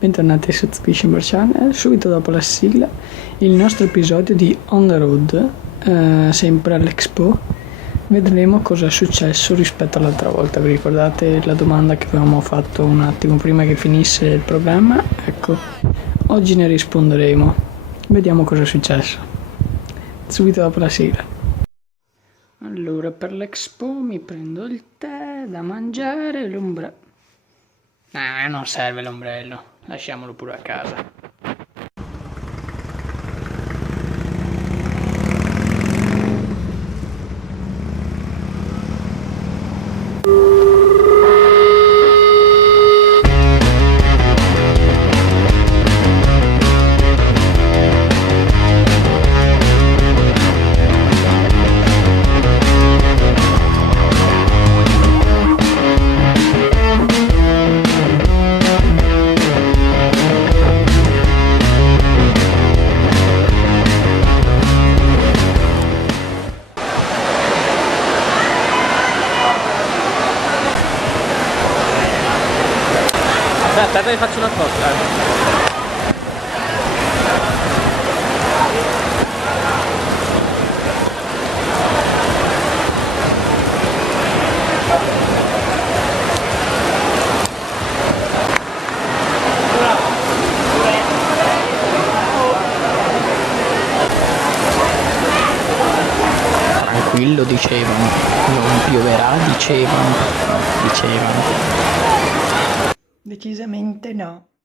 Bentornati su Fishing Channel. Subito dopo la sigla il nostro episodio di On the Road, sempre all'Expo. Vedremo cosa è successo rispetto all'altra volta. Vi ricordate la domanda che avevamo fatto un attimo prima che finisse il programma? Ecco, oggi ne risponderemo. Vediamo cosa è successo subito dopo la sigla. Allora, per l'Expo mi prendo il tè da mangiare e l'ombrello. Non serve l'ombrello, lasciamolo pure a casa. Aspetta, vi faccio una cosa. Tranquillo, dicevano, non pioverà, dicevano. Decisamente no.